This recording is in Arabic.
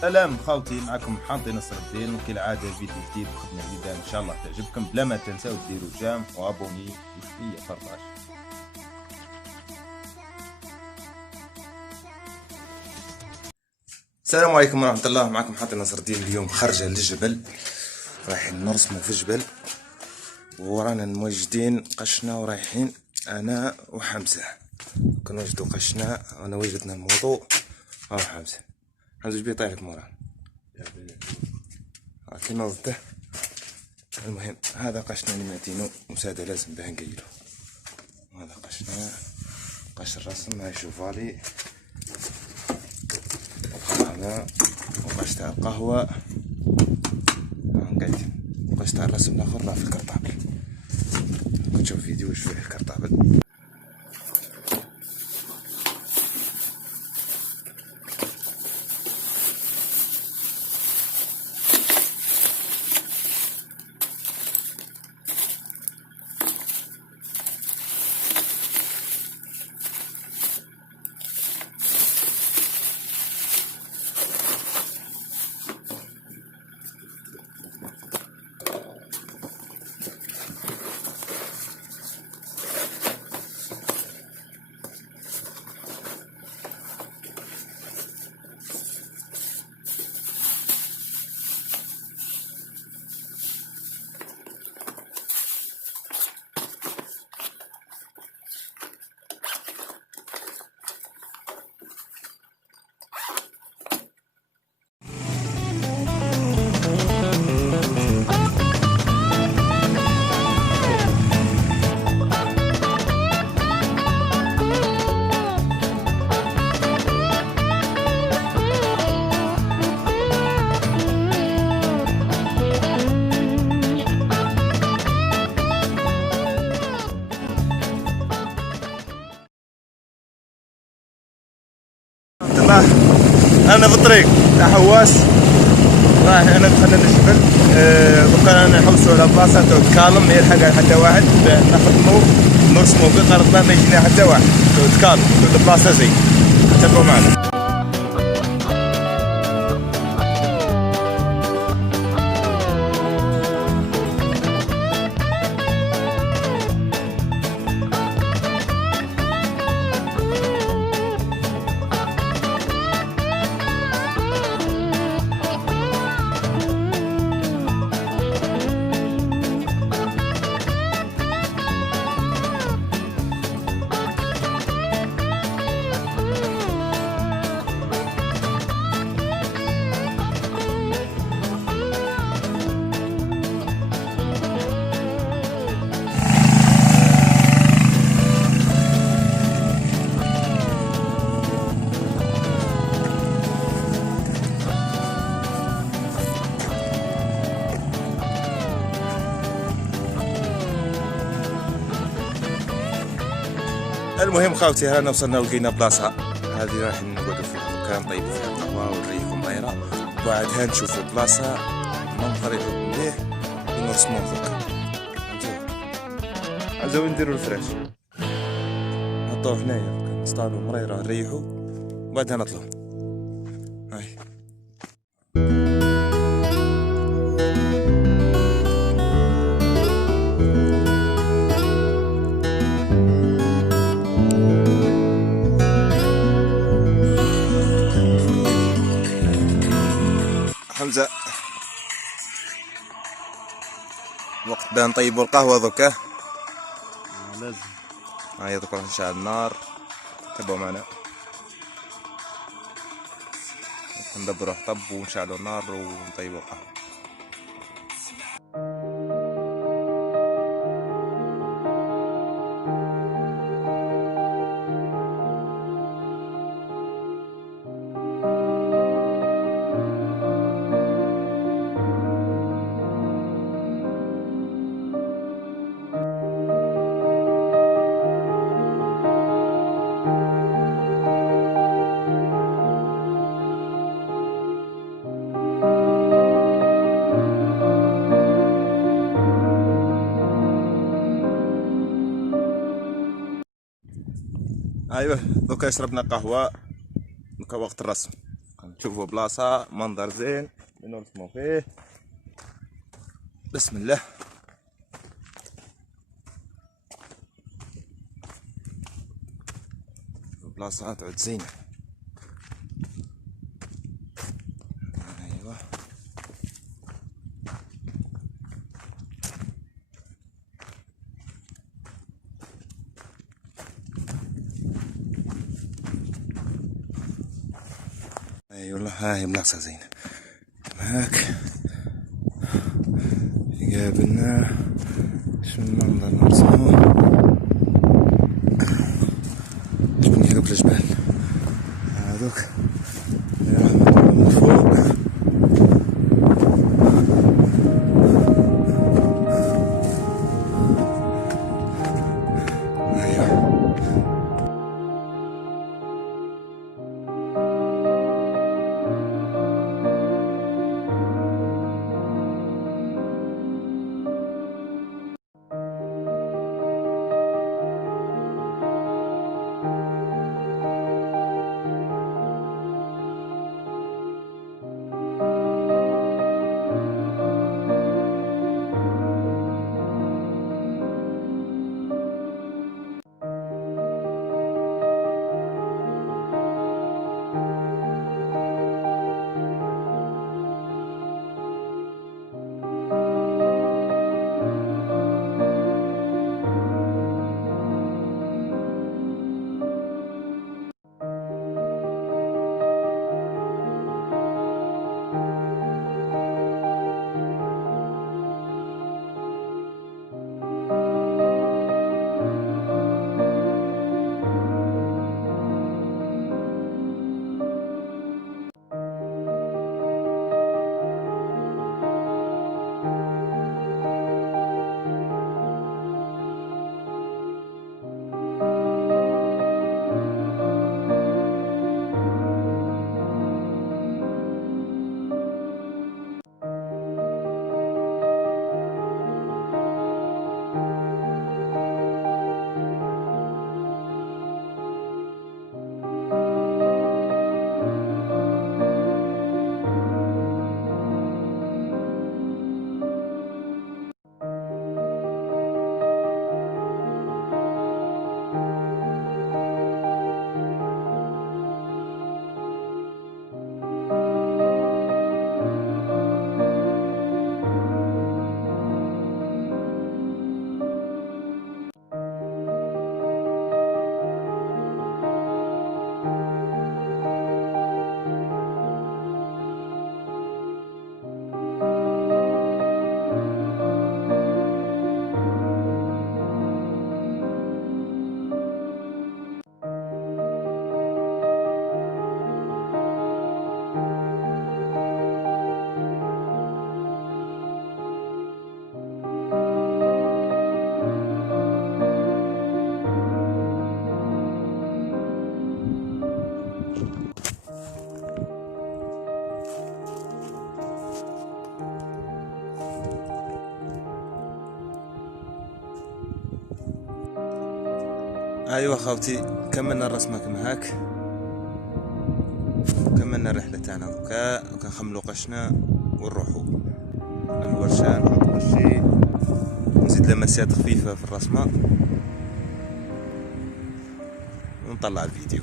سلام خاوتي، معكم حاطي نصر الدين، وكالعادة فيديو جديد وخدمة جديدة إن شاء الله تعجبكم. بلا ما تنسوا ديروا جام وابوني وشوية فرطاش. السلام عليكم ورحمة الله، معكم حاطي نصر الدين. اليوم خرجة للجبل، رايحين نرسموا في الجبل، ورانا موجدين قشنا ورايحين أنا وحمزة. كنوجدوا قشنا، أنا وجدنا الموضوع. ها حمزة جبي طايرك مورانا كيما وضده. المهم هذا قشنا اللي معتينو مساعدة لازم باه نقيلو. هذا قشنا، قش الرسم هاي شوفالي، هذا وقش تاع القهوة نقيت، وقش تاع الرسم الاخر راه في الكرطابل. نشوف فيديو واش فيه الكرطابل. انا في الطريق تاع حواس، رايح انا دخلنا للجبل. دوكا رانا نحوسو على بلاصه تكالم ما يلحقها حتى واحد، نخدمو نرسمو في الارض ما يجينا حتى واحد، تكالم البلاصه زين. تابعوا معنا. المهم خاوتي رانا وصلنا ولقينا بلاصه هذه راح نقعدوا فيها دوكا، نطيبوا فيها القهوه ونريكم دايره، وبعدها نشوفوا بلاصه منظرها مليح ونرسموا دوكا. فهمتوا؟ وين نديروا الفراش، نحطوه هنايا نصطادوا مريره نريحوا وبعدها نطلعوا. هاي حمزة، وقت باه نطيبوا القهوة دوكا. لازم هاي دوكا راح نشعل النار، تبعوا معنا ندبروا حطب ونشعلوا النار ونطيبوا القهوة. ايوه دوكا شربنا قهوة، دوكا وقت الرسم. تشوفوا بلاصة منظر زين نرسموا فيه. بسم الله. بلاصة تعود زينة. ايوه اي والله هاي بلاصة زينة. هاك قابلنا شو المنظر نرسموه. شوفني قبل الجبال هذوك من فوق. ايوه ايوه خوتي كملنا الرسمة كما هاك. كملنا الرحلة تاعنا دوكا وكنخملو قشنا ونروحو الورشة نحط قشي ونزيد لمسات خفيفة في الرسمة ونطلع الفيديو.